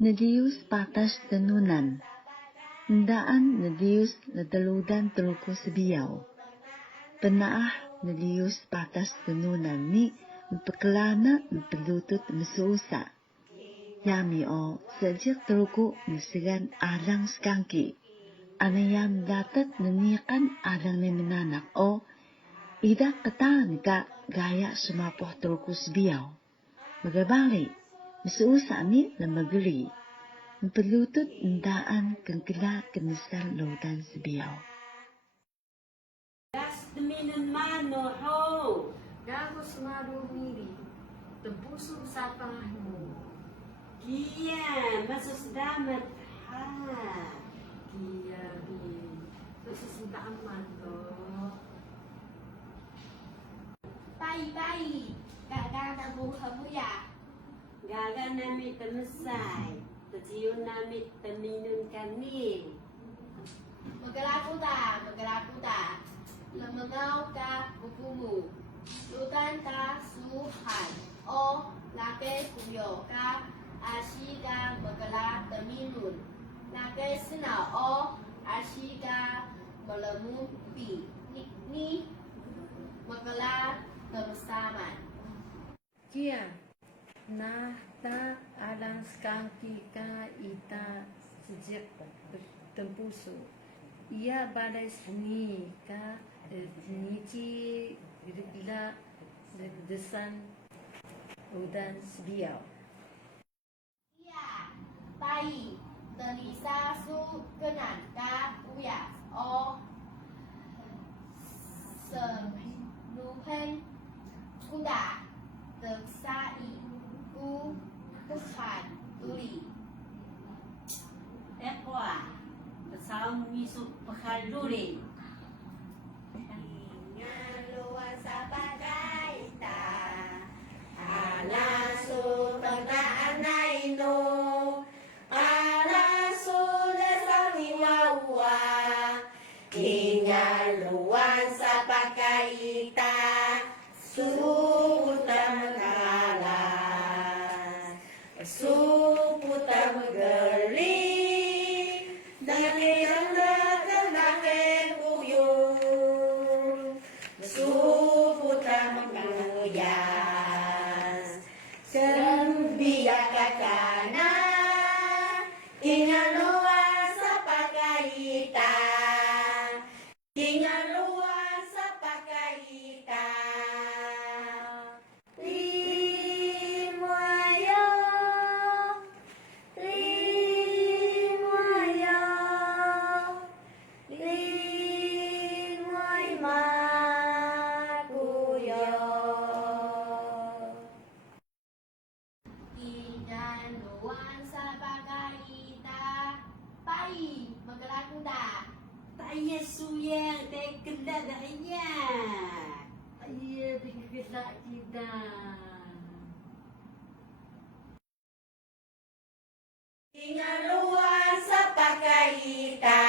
Nadius patas tenunan. Ndaan nadius nadaludan teluko sebiyaw. Penaah nadius patas tenunan ni mpekelana mpelutut mesuusa. Yami o sejak teluko mesigan alang skangki. Anayam datat nanikan alang ni menanak o ida kata nika gaya sumapoh teluko sebiyaw. Magabali, mesuusa ni lemageli. Pelutut ndaan kengkila kenisal lautan sebiyaw. Das deminan mano ho. Dagos marumiri, tebusog sa pangahmo. Kia masus damat ha. Kia bin, nasusundaan man to. Bayi, gagang na buha ya. Gaga namit temesai. Tecium namit teminun kami. Magalakuta. Lemengau ka bukumu. Lutan ka suhan. O lake kuyo ka ashiga magala teminun. Lake sena o ashiga melemumpi. Ni magala temesaman. Kia, na ta alang skangki ka ita sejak tempuso. Ia balai seni ka nici gila desan udan sebiau. Iya, bayi, Telisa su kenan ka uya o senupen kuda tersai ku kehan tuli. Ekwa. Pesawat misuk pekalduri. Luar sabagai ta ala su tengah anaino ala su lesani wawa tinggal luar sabagai ta su tamkala su tamgeli dari Suyang tekelah dahnya. Iya, dikira kita. Tinggal luar sepakai ita